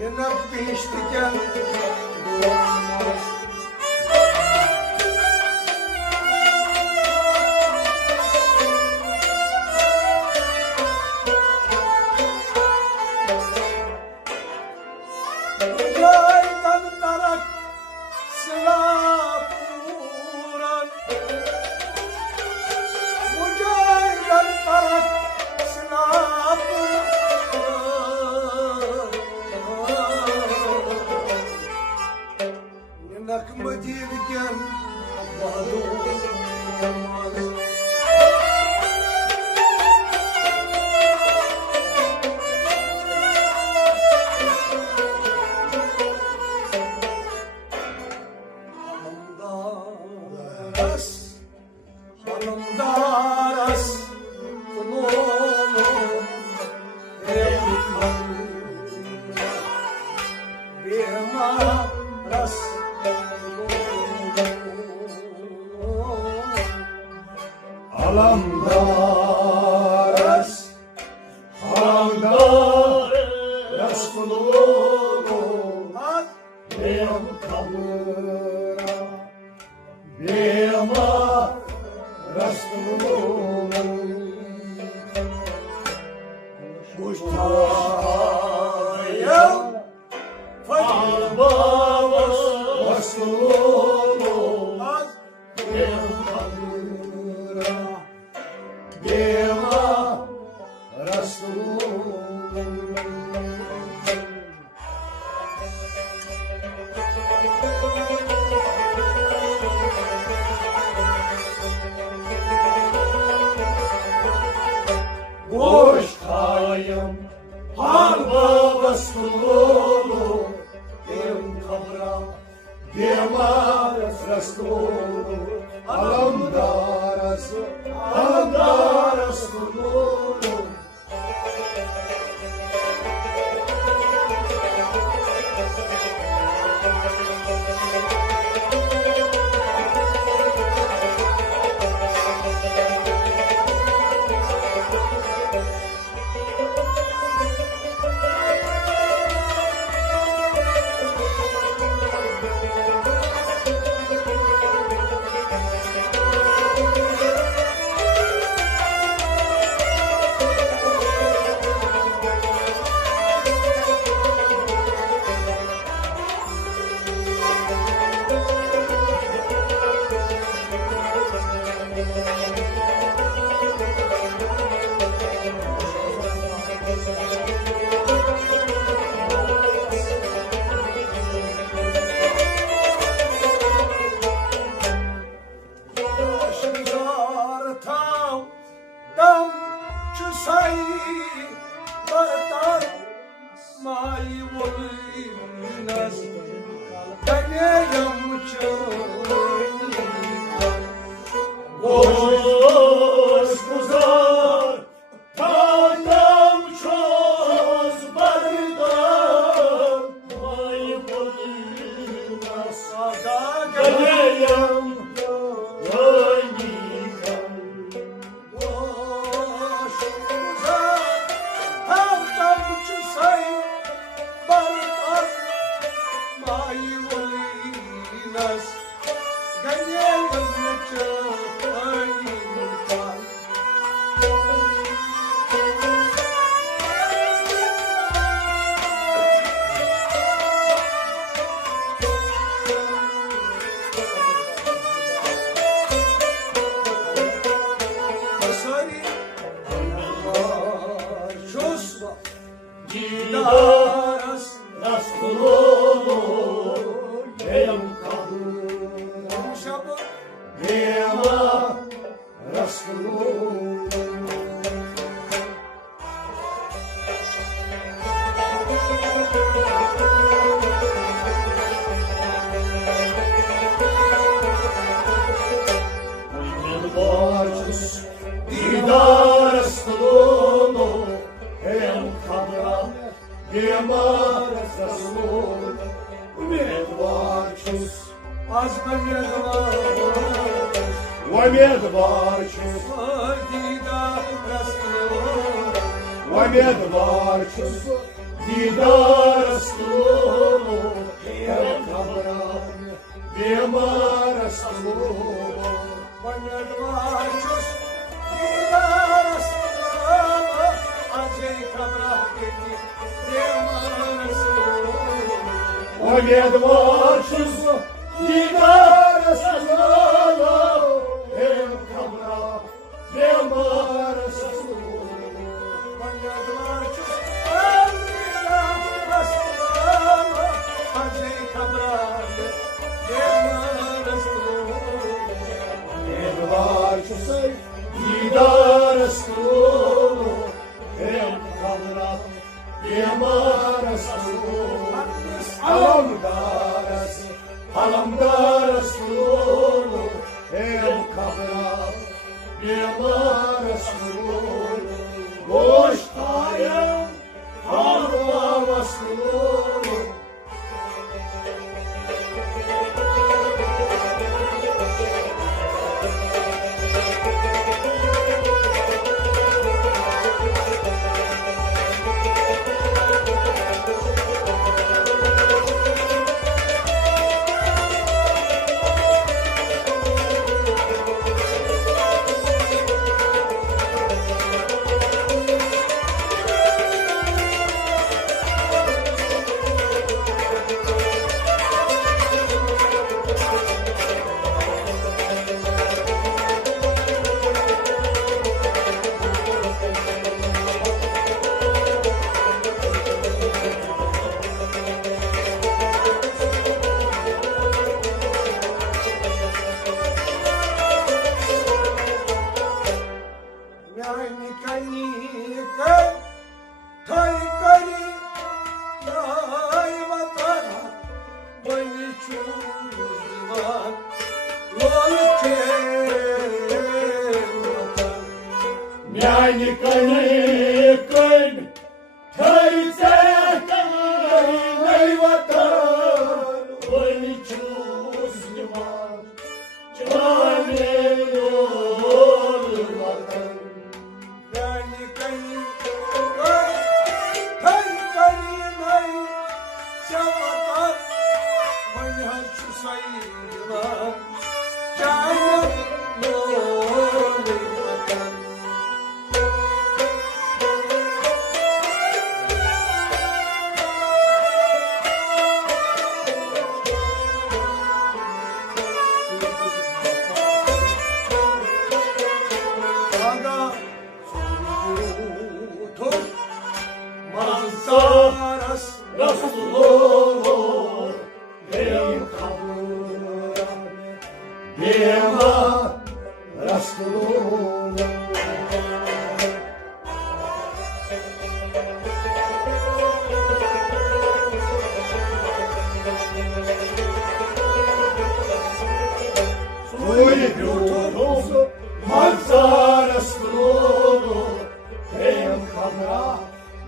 ينبشتكن وجايدا ترك سلابورا وجايدا ترك سلابورا انك مدير كان Alamdaras, alamdaras kulunu, beam kabura, beama rastunu, kuştayam, fayabas rastunu, beam kabura. Bema Rasul Boştayım Harba Rasululu Bem kabra Bema Rasululu Alamdaras Alamdaras kulunu didar Resulullah hem kabra bimar Resulullah Banyad varçus didar Resulullah Acey kabra geti demar Resulullah Banyad varçus didar Resulullah hem kabra bimar Resulullah Banyad varçus didar Resulullah Acey kabra demar Resulullah var şu say didar Resulullah hem kabra bimar Resulullah Alamdar Resulullah hem kabra bimar Resulullah Boş tayyem harba Resulullah Yani kanikay, tay kani, nay vatan, bani çuğuzman, volke vatan. Yani kanikay Ey vatan, beni çözlüman, canım olur vatan. Yani kanikay, tay kani, nay vatan, bani haçu sayılan, canım olur vatan. Aga sunutum manzaras Resulullah, benim kabram, bimar Resulullah. Uyuyorum manzara Resulullah, benim kabram,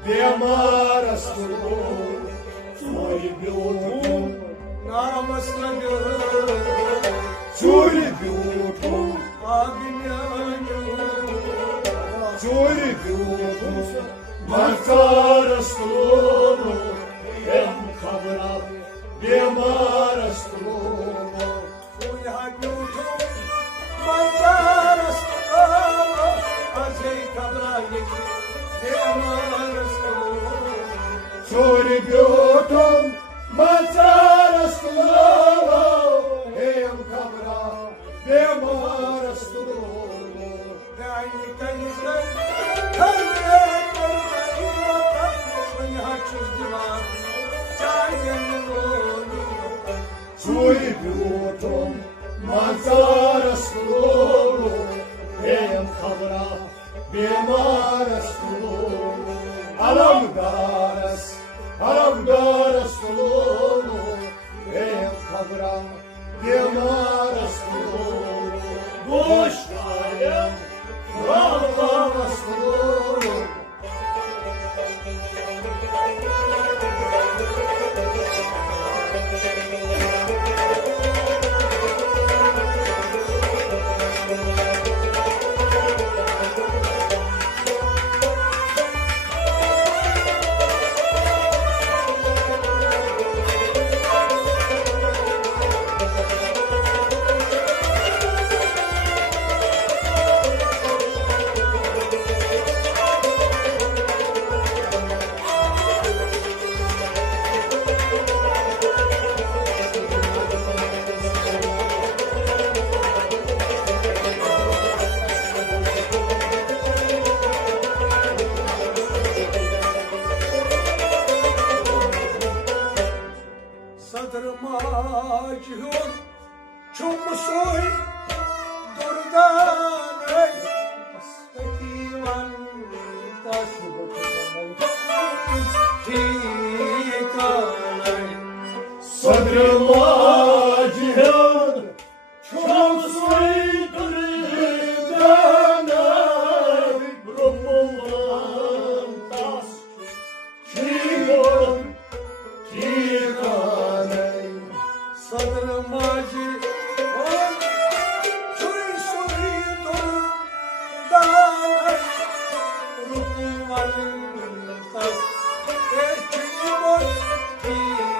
bimar Resulullah. Uyuyorum namasla gör Uyuyorum Uyuyorum manzara Resulullah, hem kabram, bimar Resulullah. Uyuyorum manzaras Acey kabrayı demar Uyuyorum manzara Resulullah, hem kabram, bimar Resulullah. Yani kanikay, kalbet kalbet vatan, bani haçu divan, canım olur vatan. Uyuyorum manzara Resulullah, hem kabram, bimar Resulullah. Alamdar Resulullah, hem kabram, bimar Resulullah. Boş tayyem harba Resulullah macun çumusoy durdan divan taşı tikanay Sadrım acıyor, çok soydurdan ruhumdan tas çıkıyor tikanay. Sadrım acı çumusoy durdan ruhumdan tas çıkıyor tikanay.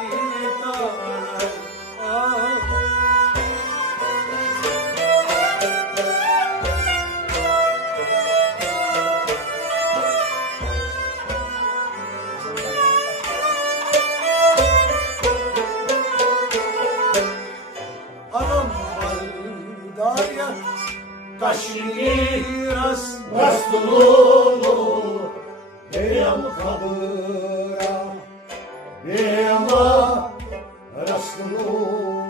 Anam Darya Kaşmiras Rastululu Beyam kabıra Beyama Rastululu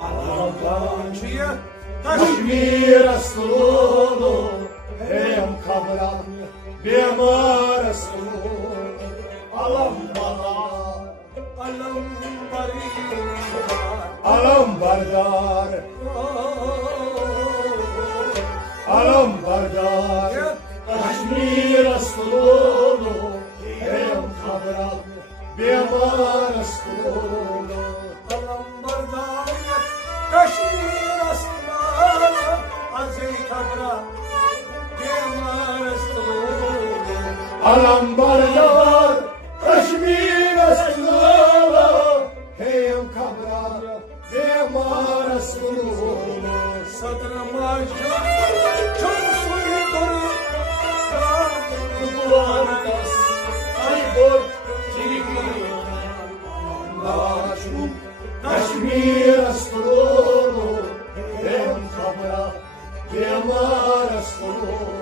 Anam Darya Kaşmir Rastululu Beyam kabıra Beyama Rastululu Alam bana Alam Darya Alam bardar Alam bardar Kaşmir Rastululu Beyam kabıra Beyama Rastululu Alam Darya Kaşmir aslan Azey kabra Alam bardar Kaşmir Rastululu Beyam kabıra Beyama Rastululu Sadrım acı çok soydur Kubulandas Aybor Laçum Kaşmir Rastululu Beyam kabıra Beyama Rastululu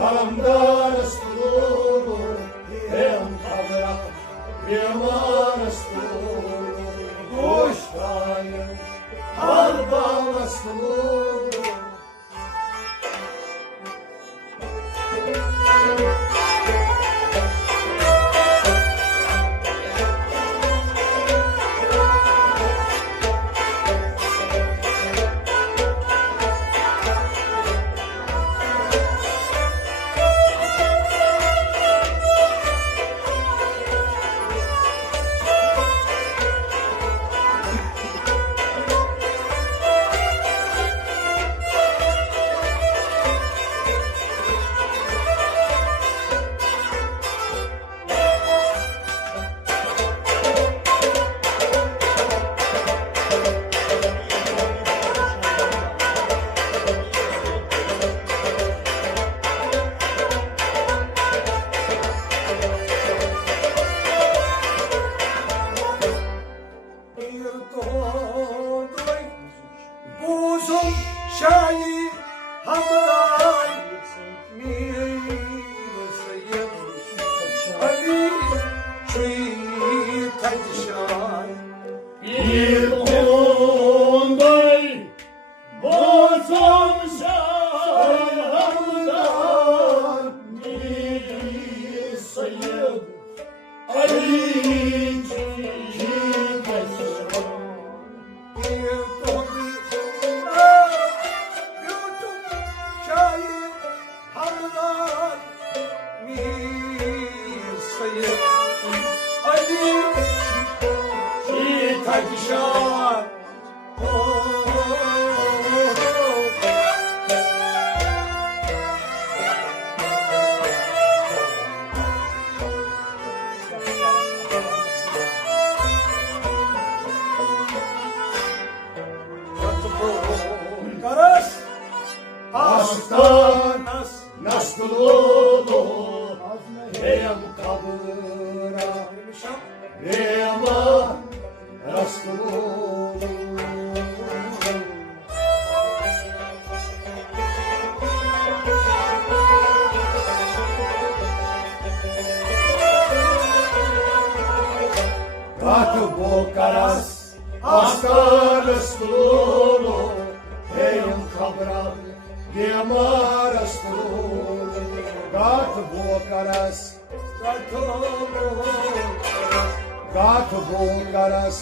Alamdar Rastululu Beyam kabıra Beyama Rastululu Kuştayım Harba Rastululu Buzum şahi hamray mir sayım Ali çuy tadşan Bir onday Bozum şahımdan Bir sayıp Ali Padişah Karas Aslan Nas Nastululu Beyam kabıra Demişim Beyama Rastululu bucaras, ascanăstulu, ei în cabra, de marăstulu, gata bucaras, gata bucaras,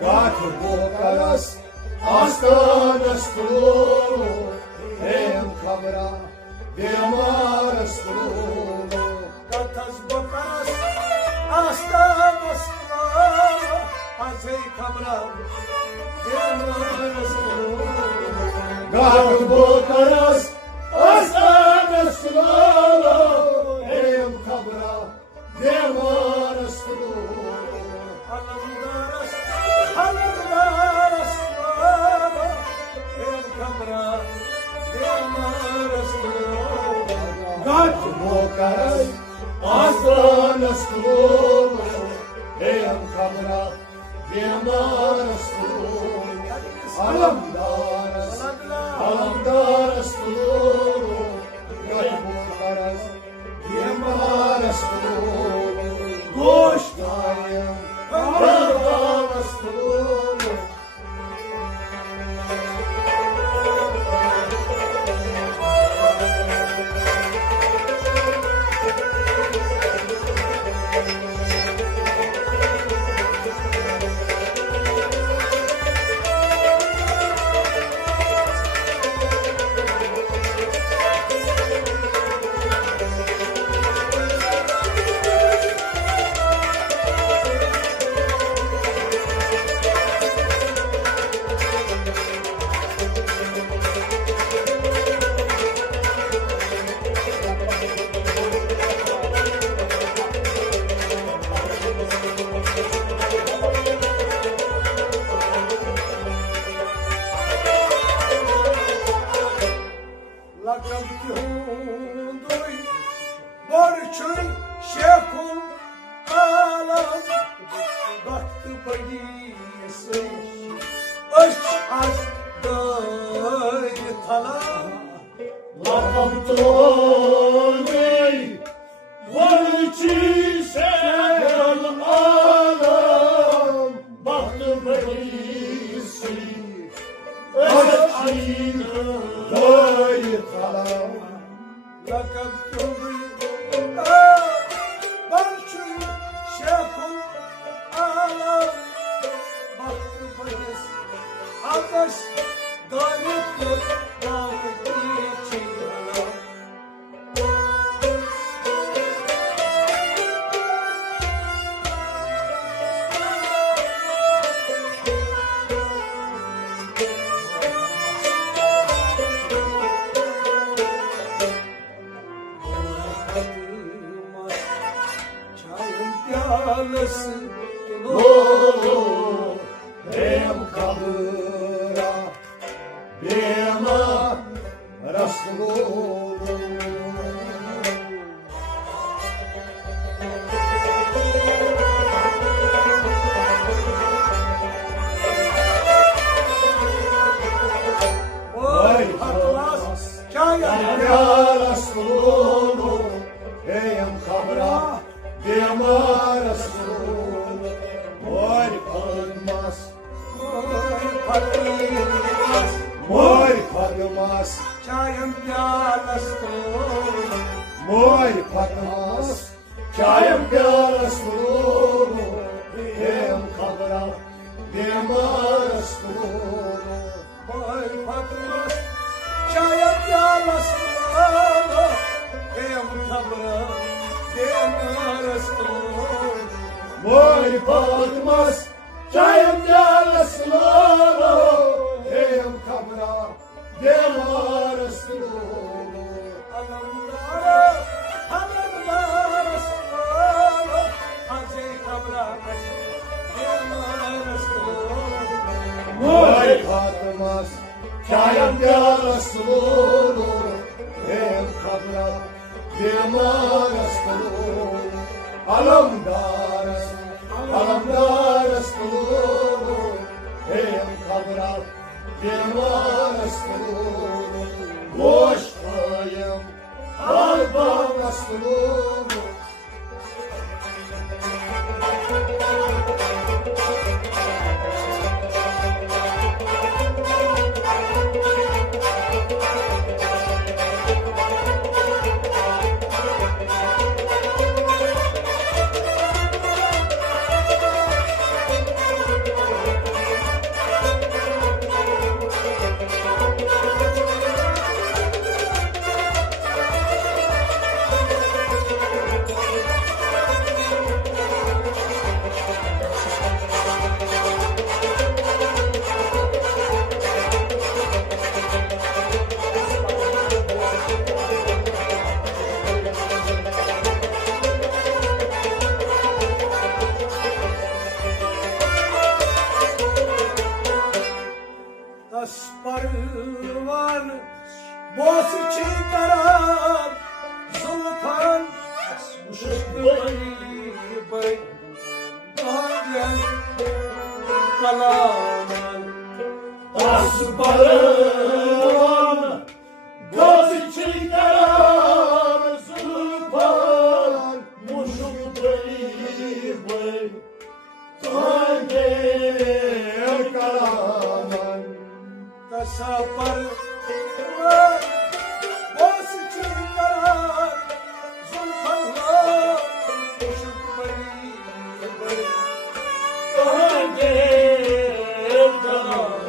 gata bucaras, ascanăstulu, ei în cabra, de marăstulu, Gatas bocaras, asta nasılala, azey kamran, gata bucaras, ascanăstulu, ei în cabra, de marăstulu, Alamdaras, alamdaras, lala, el kamran, yamaras, gata bucaras, ascanăstulu, ei în cabra, de marăstulu, alamdaras, alamdarăstulu, gata bucaras, de marăstulu, goștaiem, alamdarăstulu, Lakam ki hundui, borçuy şekul alam, baktı bayısı, aç az dayı talam. Lakaptolvey, varıcı sen alam, baktı beysi, özçine dayı kalam. Lakam ki hundui, borçuy şekul alam, baktı bayısı, aç dayı talam. Çayın piyalası Lolo, em kabra, bema rastulu. Oy atlas çayın Rastulu, em kabra, bema rastulu. Oy kalmaz, patlas moy kalmaz, çayın piyalası moy kalmaz. Çayım rastulu, em kabra, bema rastulu. Oy patlas çayın piyalası em kabra em arası. Moy patmaz, çayım rastulu, em kabra, bema rastulu. Moy patmaz, çayım rastulu, em kabra, bema rastulu. Alamdaras, rastulu, em kabra, bema rastulu. Boştayım, alba rastulu. kalaman Asparın göz içinden zülfan muşuk bey Tange kalaman Kasapar Boz çıkar Zulfanla Muşuk bey Tange kalaman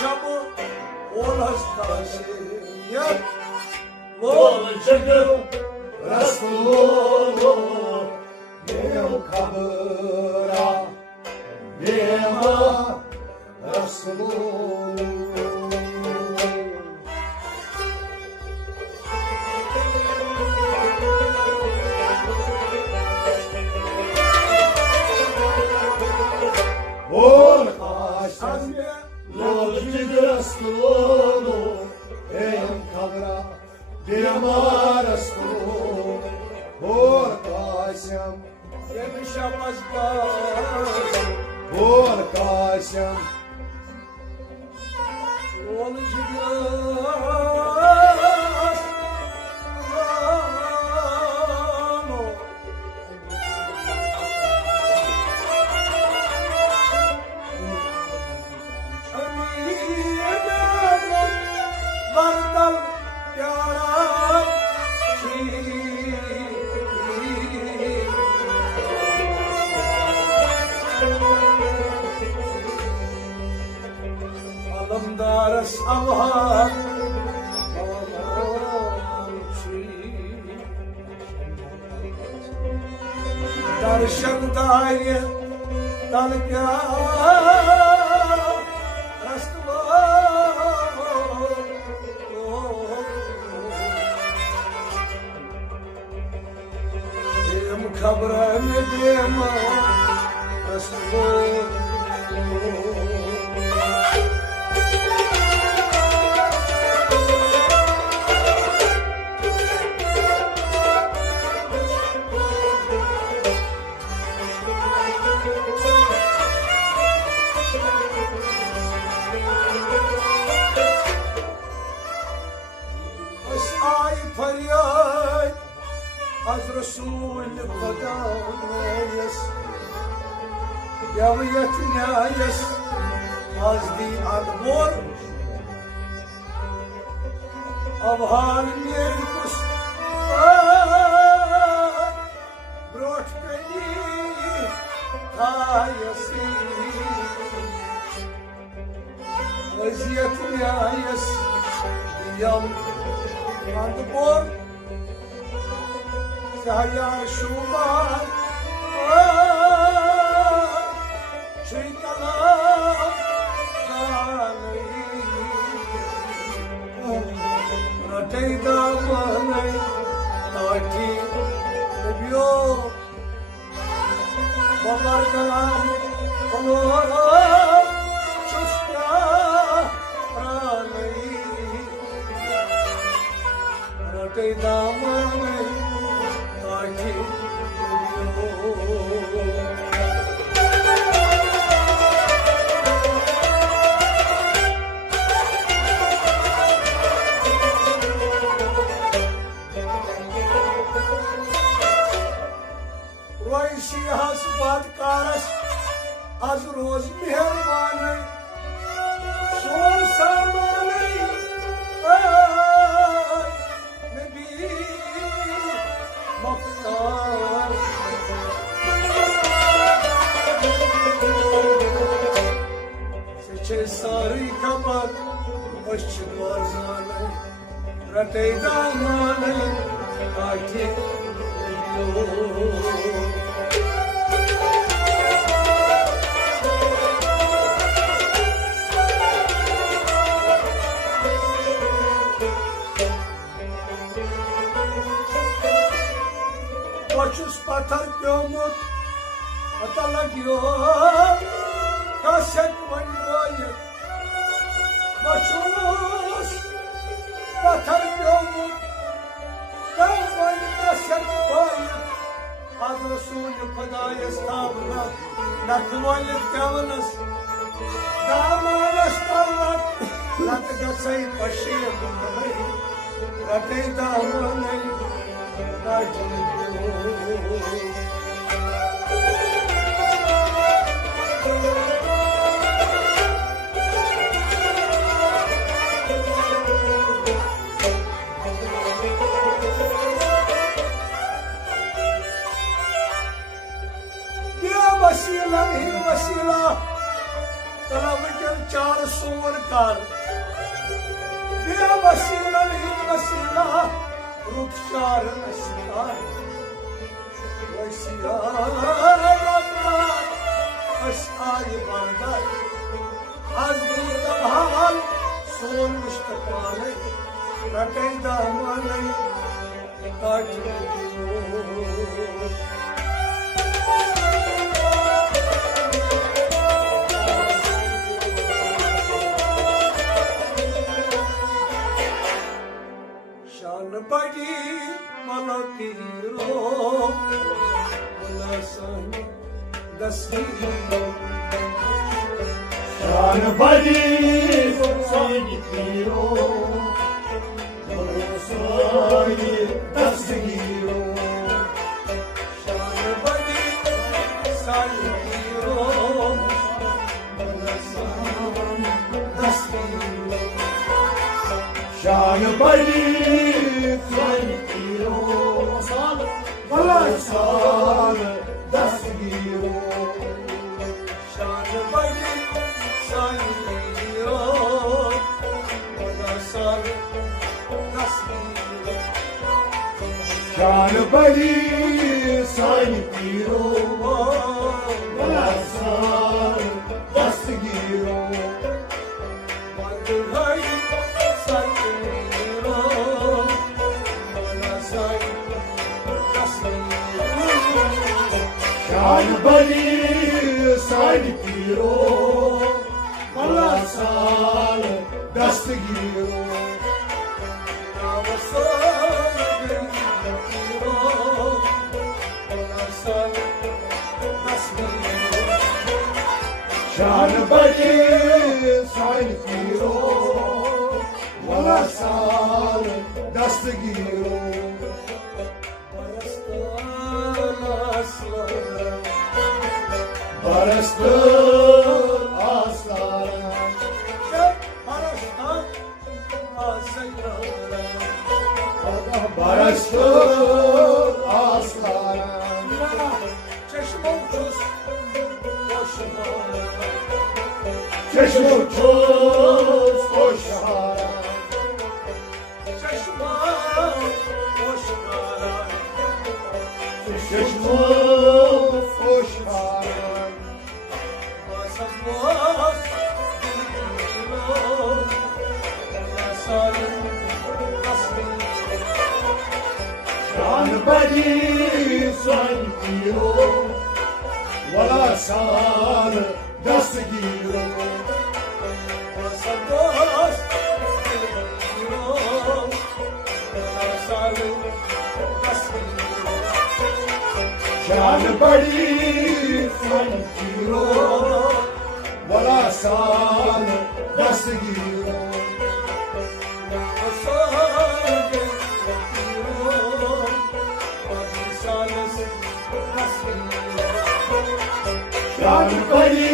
Şabu Olastasın ya Olacak Resulullah Benim kabıra Yema Resulullah Ol kaşan Hazme Yolcu Resulullah Benim kabıra Yema Resulullah Ol kaşan Yemiş amazgaz Ol kaşan Olacak Vardal yaran Alımdar sabah Darşan daye dalga Kabrem edema Resulullah Ay feryat Az Resul Qadayas Yaviyetine yes Az di adbor Abhal mirkus Broch beni Tayasi Vaziyetine yes Yam adbor Sahya şuman Şeykala Rateyda manay Taki Nebiyo Babar kalam Kolora Çuska Ranay Rateyda manay Roishi has bad karas Az roz meherban Son samanay Nebi Maktar Seçe sarı kapat Hoşçu barzanay Rateyda manay Kaki Patar gömut Atala giyor kaset vanvoye başımız batar yolun davay kaset vanvoye ad Resul Khudaya stavna nakvali kavnas damanas kalmak lat gasai pashir ratay damanai वसीला नहीं वसीला तलावकर चार सोर कार दिया वसीला नहीं वसीला रुखसार अस्तार वसीला रब्बान अस्तार बांदर आज दिल तबहाल सोन मुश्तकाने रटे दामाने काट Bagi malakiro lasan dasiro Shan badi sanitiro Morosai dasgiro shan bagi sanitiro lasan dasiro Shan badi sanitiro Morosai dasgiro shan bagi sanitiro lasan dasiro Shan badi sanitiro Morosai dasgiro Mandulhai sanitiro lasan dasiro Shan badi sanitiro Morosai dasgiro Shan badi sanitiro Morosai dasgiro Barastı aslan Barastı aslan Çeşme uçuz koşar Çeşme koşar Shan badi sanitiro Morosai dasgiro Shan badi sanitiro Morosai dasgiro Shan badi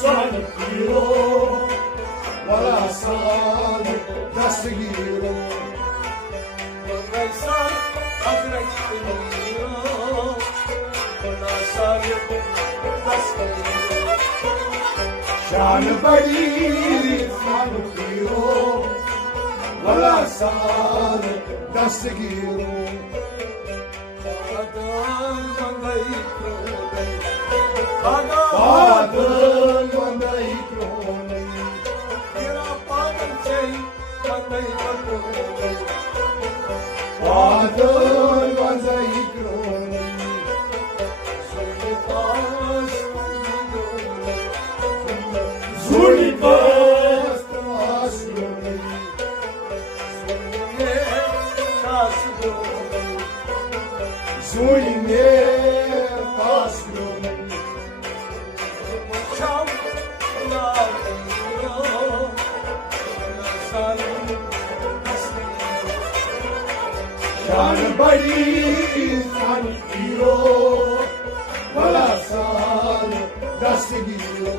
sanitiro Morosai dasgiro Shan badi sanitiro Morosai dasgiro Padın mandai kroni Padın mandai kroni حديث عن الهيرو ولا صار دستگیرو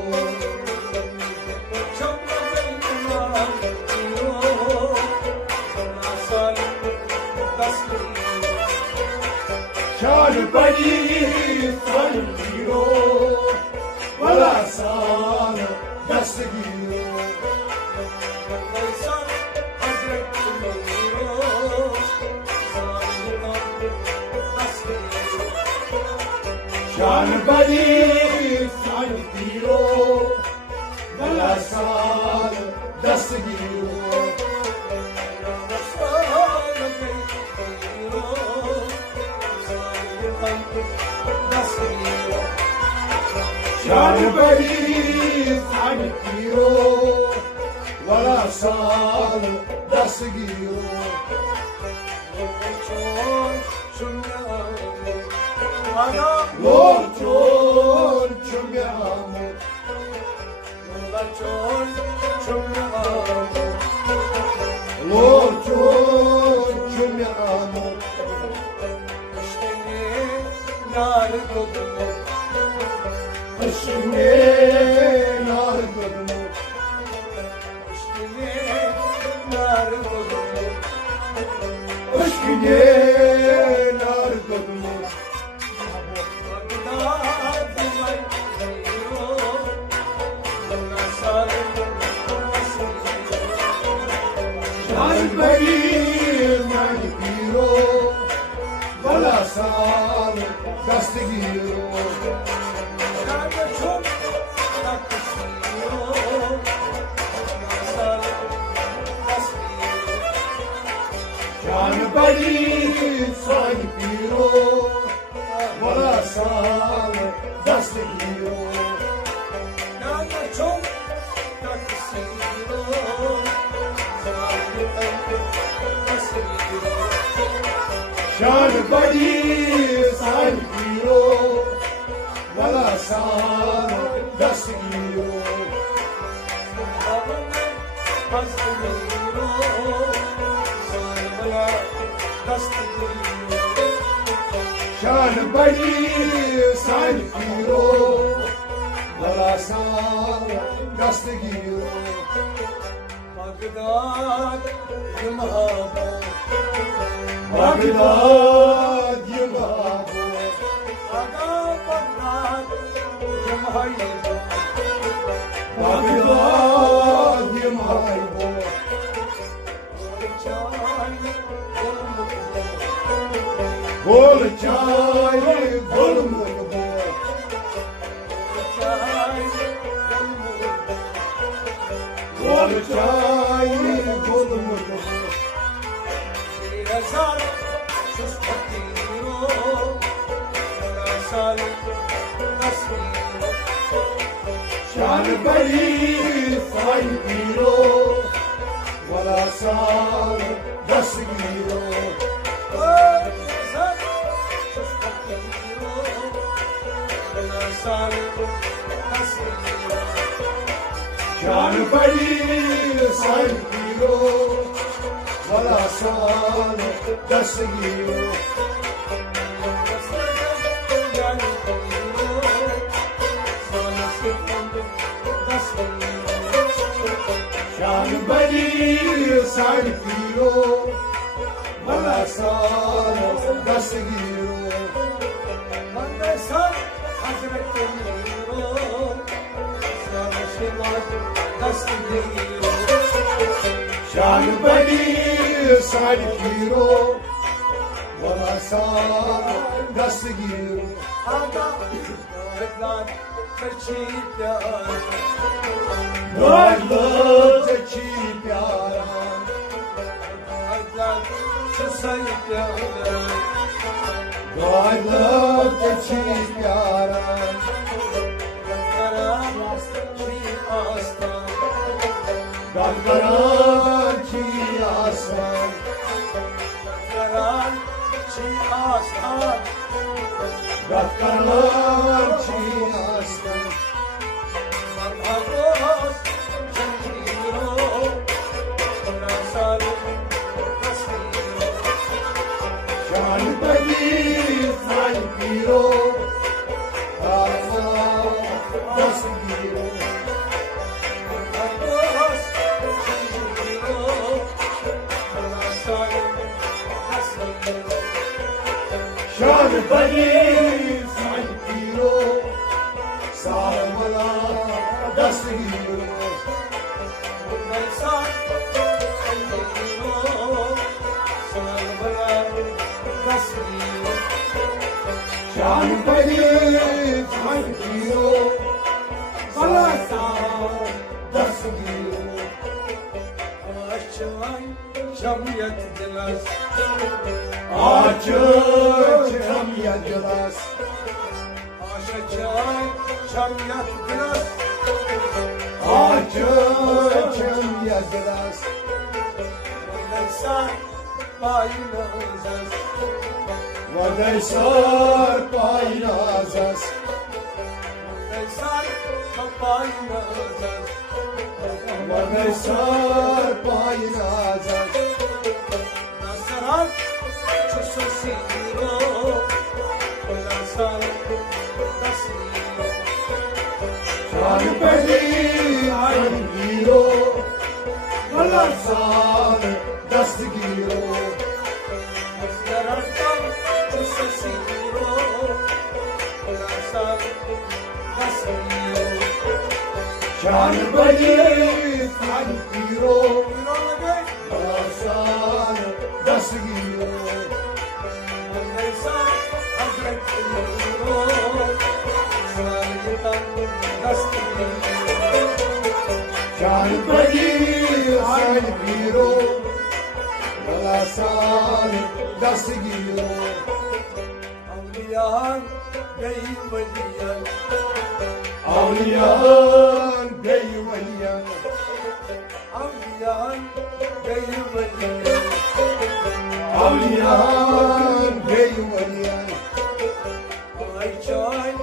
شان حديث عن الهيرو ولا صار دستگیرو شان حديث عن الهيرو ولا صار دستگیرو شان حديث عن الهيرو ولا صار دستگیرو لورچون چمیامو لورچون چمیامو اشمه ناردمو اشمه ناردمو شان حديث عن الهيرو ولا صار دستگیرو شان حديث عن الهيرو ولا صار دستگیرو شان حديث عن الهيرو ولا صار دستگیرو شان حديث عن الهيرو ولا صار دستگیرو بغداد يمهابو بغداد يمهابو بغداد يمهابو بغداد يمهابو بول چای گل مربو بول چای گل مربو شان حديث عن الهيرو ولا صار دستگیرو شان حديث عن الهيرو ولا صار دستگیرو شان حديث عن الهيرو ولا صار دستگیرو شان حديث عن الهيرو ولا صار دستگیرو دادلت چی پیارا دادلت چی پیارا دادگران چی آسان دادگران چی آسان شان شان بنی سعید پیرو سال ملا دستگیرو نیسان سال بلا دستگیرو شان بنی سعید پیرو سال دستگیرو آشای جمعیت دلست آچه جمعیت دلست آشای جمعیت دلست آچه جمعیت دلست نیسان پایین است و نیسار پایین است نیسان پایین است و نیسار پایین است نصرت چو سیرو نیسان دستگیرو شان بنی سعید پیرو سال دستگیرو نصرت چو سیرو نیسان دستگیرو شان بنی سعید پیرو ایران لگه سال دستگیرو نیسان حضرت ایرو سالیتان دستگیرو شان بنی سعید پیرو سال دستگیرو اولیان گئی ولیان اولیان بی ولیان اولیان گئی ولیان اولیان بی ولیان آی جای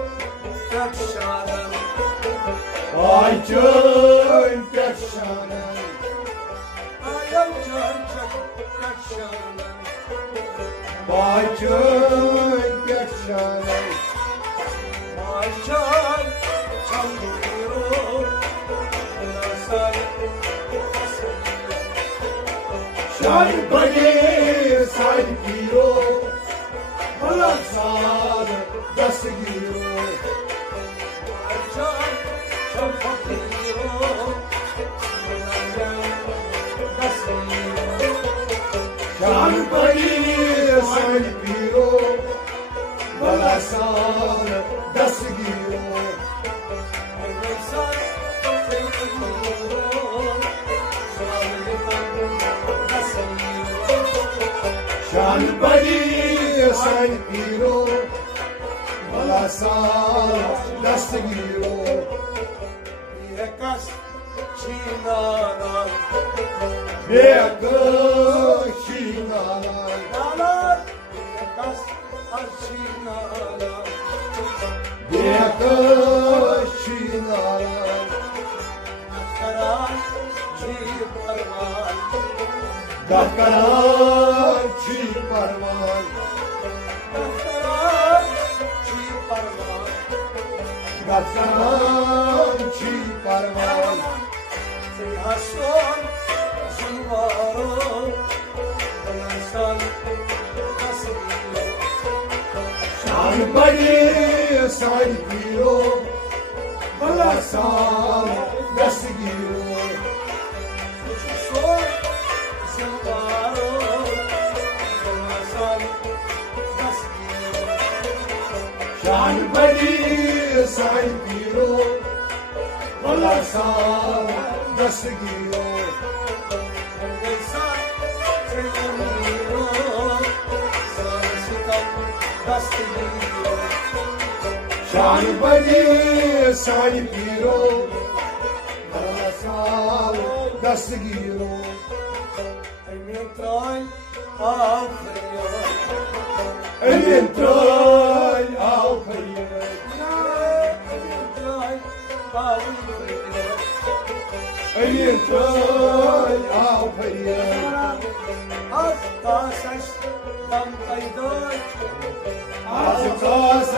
رخشانم آی جان کشانم آی جای رخشانم آی جان کشانم آی جای چندیرو نسال شان بنی سعید پیرو سال دستگیرو آی جای چندیرو شان بنی سعید پیرو سال دستگیرو شان بنی سعید پیرو سال دستگیرو Yekas çinalar, بیاکشینان nalar, yekas çinalar, بیاکشینان karan çiparman, دکران چی پروان karan çiparman, دکران چی پروان seyhason zulvaro, nasan kasilo, شان بنی سعید پیرو سال دستگیرو son zulvaro, nasan kasilo. شان بنی سعید پیرو سال دستگیرو شان بنی سعید پیرو سال دستگیرو امین ترای آو فریاد امین ترای آو فریاد از قاسش غم کیدای آستم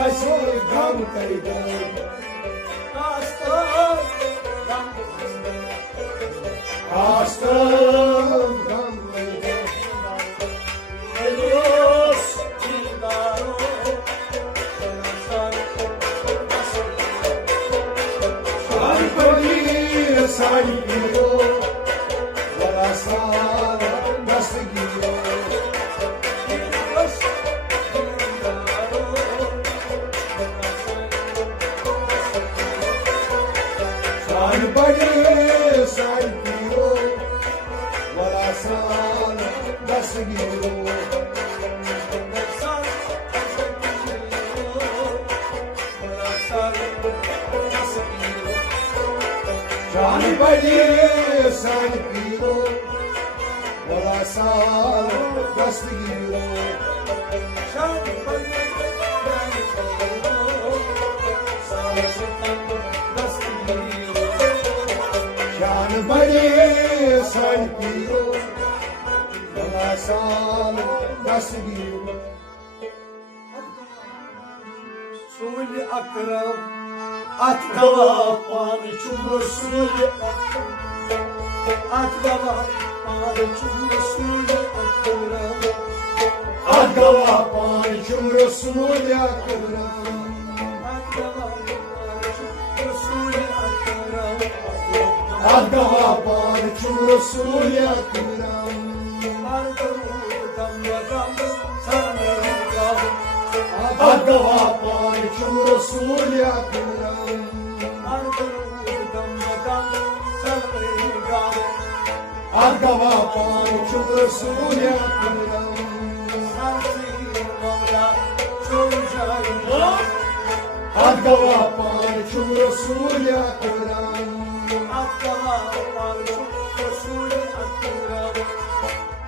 غم کیدای Elios Cildaro سانی پیرو ولا سال دستگیرو سان بڑے سان پیرو ولا سال دستگیرو جان بڑے سان پیرو ولا سال دستگیرو جان بڑے سان پیرو ولا سال دستگیرو رسول اکرم اتقوا پانچم رسول اتقوا پانچم رسول اکرم اتقوا پانچم رسول اکرم اتقوا پانچم رسول اکرم اتقوا پانچم رسول اکرم اتقوا پانچم رسول اکرم اتقوا پانچم رسول اکرم اتقوا پانچم رسول اکرم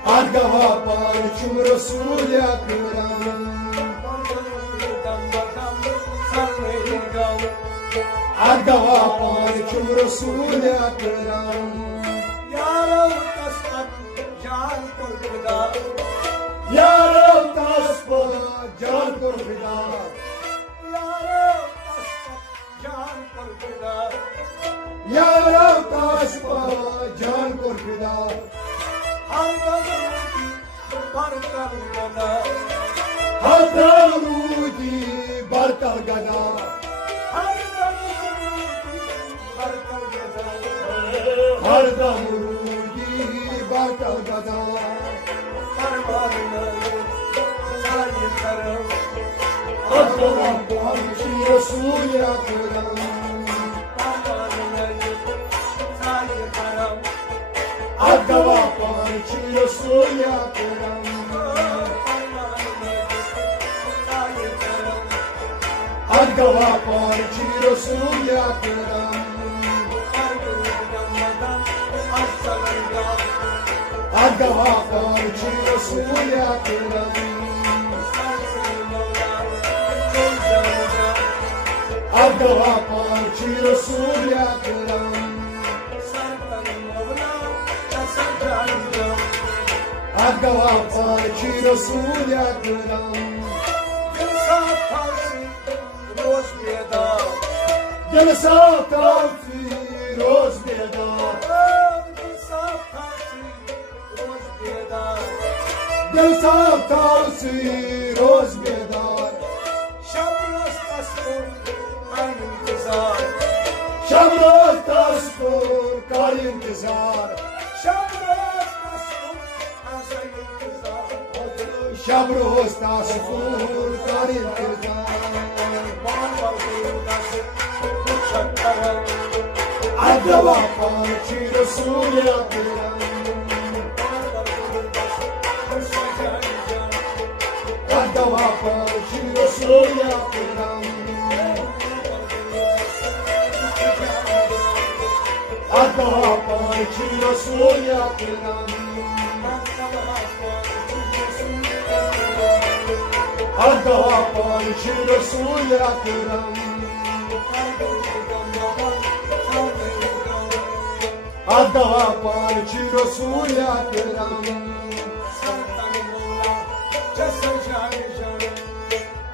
اتقوا پانچم رسول اکرم اتقوا پانچم رسول اکرم یارو تاس پا جان کر فدا یارو تاس پا جان کر فدا حضر رودی برکل گدا ہر دم رودی برکل گدا اتقوا پانچم رسول اکرم اتقوا پانچم رسول اکرم اتقوا پانچم رسول اکرم اتقوا پانچم رسول اکرم اتقوا پانچم رسول اکرم اتقوا پانچم رسول اکرم دل ساخت آفی روز بیدار دل ساخت آفی روز بیدار شب روز تصفر کار انتظار شب روز تصفر کار انتظار اتقوا پانچم رسول اکرم اتقوا پانچم رسول اکرم اتقوا پانچم رسول اکرم اتقوا پانچم رسول اکرم اتقوا پانچم رسول اکرم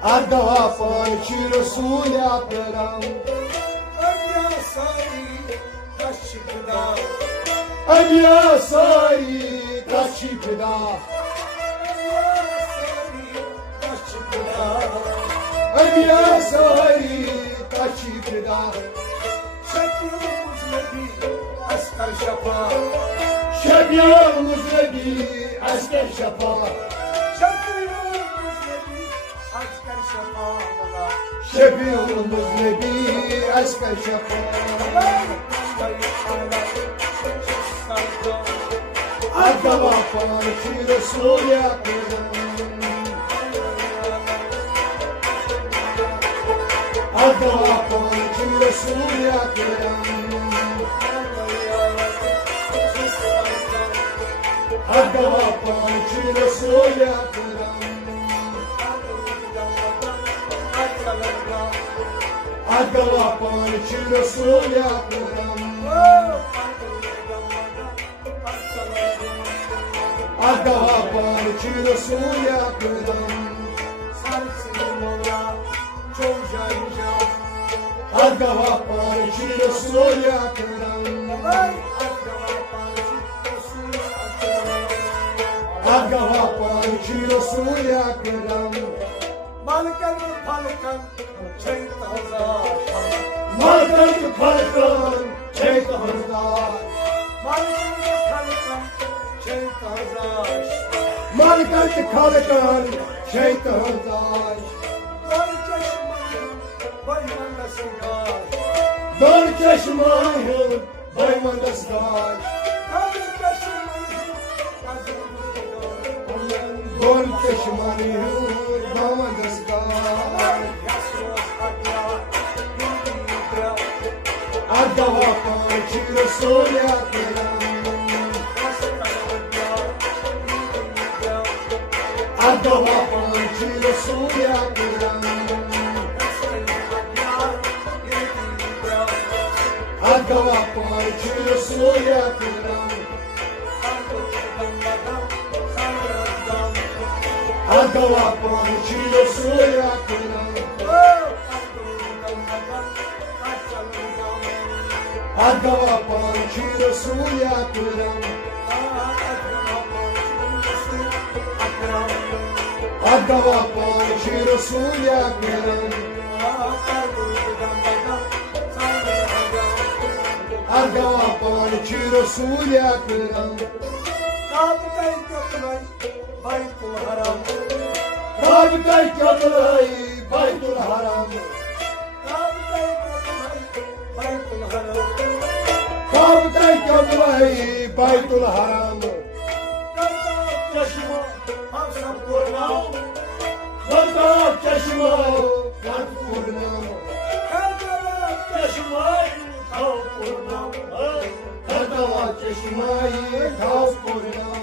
اتقوا پانچم رسول اکرم ابیا ساری تشریف دا ابیا ساری تشریف دا asker şafa. Şebiyamız nebi asker şafa. Şefiyumuz nebi asker şafa. Şebiyamız nebi asker şafa. Arda vafan ki Resul yakın. Arda vafan ki Resul yakın. Arda vafan ki Resul yakın. Arda vafan ki Resul yakın. Arda vafan ki Resul yakın. Arda vafan ki Resul yakın. Arda vafan ki Resul yakın. Malkan palkan çeytanza. Malkan palkan çeytanza. Malkan palkan çeytanza. Dön çeşmayın baymandaslar. Dön çeşmayın baymandaslar. Arda vafan ki Resul yakın. Arda vafan ki Resul yakın. Arda vafan ki Resul yakın. Arda vafan ki Resul yakın. Arda vafan ki Resul yakın. Arda vafan ki Resul yakın. Arda vafan ki Resul yakın. Rabıtay kötülay Baytul Haram. Rabıtay kötülay Baytul Haram. Vardar çeşme Karpurnam. Kardava çeşmeyi Karpurnam.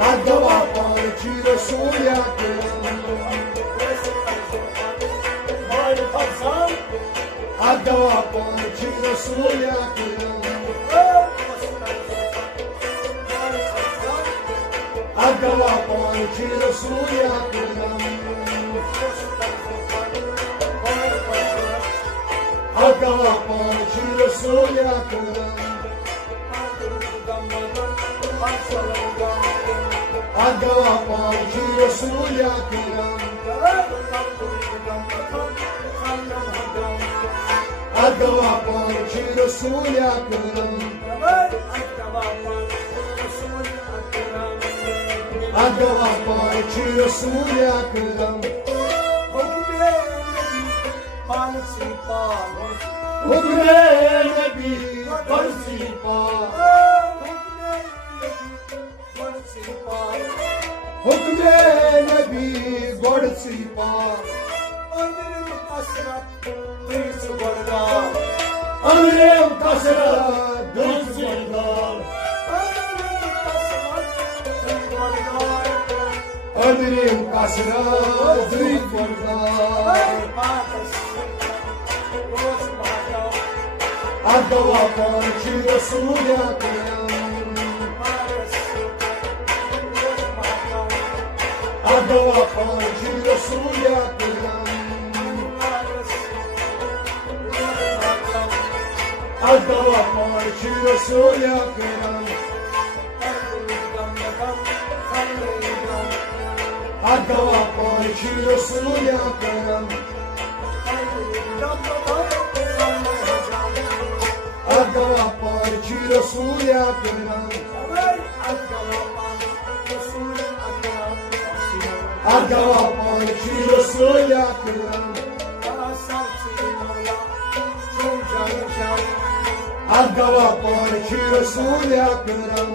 Arda vafan ki Resul yakın. Arda vafan ki Resul yakın. Arda vafan ki Resul yakın. Arda vafan ki Resul yakın. Arda vafan ki Resul yakın. Arda vafan ki Resul yakın. Arda vafan ki Resul yakın. Hukme Nebi Barsipa. Hukme Nebi Barsipa. Amrem kasra dulsudar. Amrem kasra dulsudar. Arda vafan ki Resul yakın. Arda vafan ki Resul yakın. Arda vafan ki Resul yakın. Arda vafan ki Resul yakın. رسول اکرم اگوان کی رسول اکرم اگوان کی رسول اکرم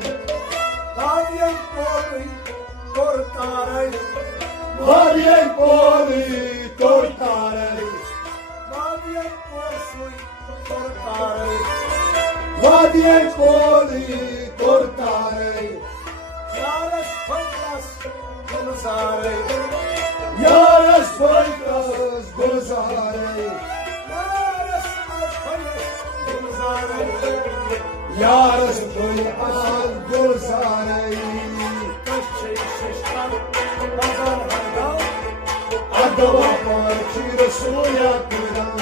وادی پولی ترتاری وادی پولی ترتاری یارش پایکاز گلزاری یارش پایکاز گلزاری اگوان کی رسول اکرم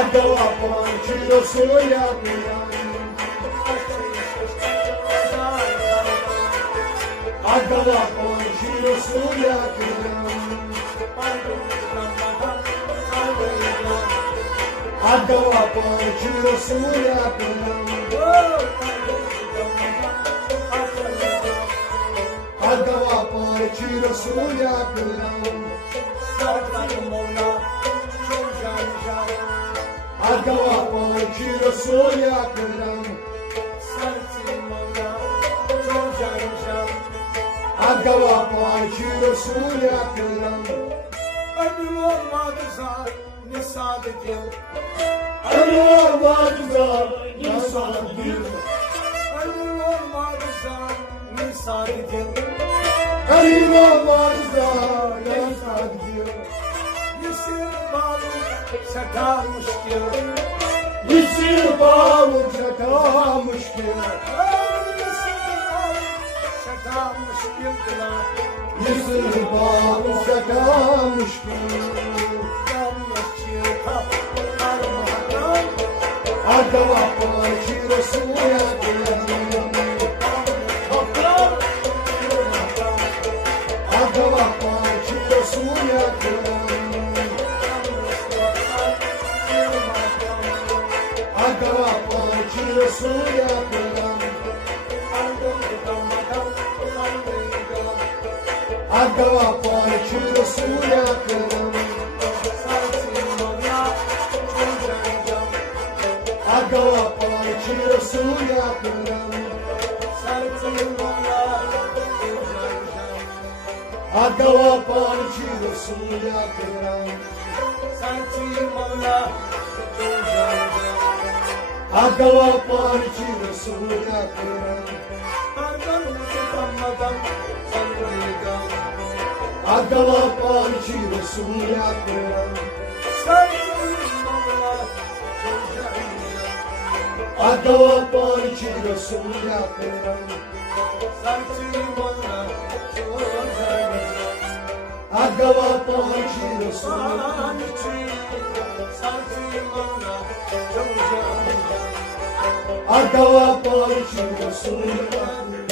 اگوان کی رسول اکرم اگوان کی رسول اکرم اگوان کی رسول اکرم اگوان کی رسول اکرم اگوان کی رسول اکرم اگوان کی رسول اکرم انوار واگزار نسال دل انوار واگزار نسال دل يصير باو شكا مشكلة يصير باو شكا مشكلة أدوى شي رسول أكرم أدوى شي رسول أكرم اگوان کی رسول اکرم اگوان کی رسول اکرم اگوان کی رسول اکرم اگوان کی رسول اکرم اگوان کی رسول اکرم اگوان کی رسول اکرم اگوان کی رسول اکرم اگوان کی رسول اگوان کی رسول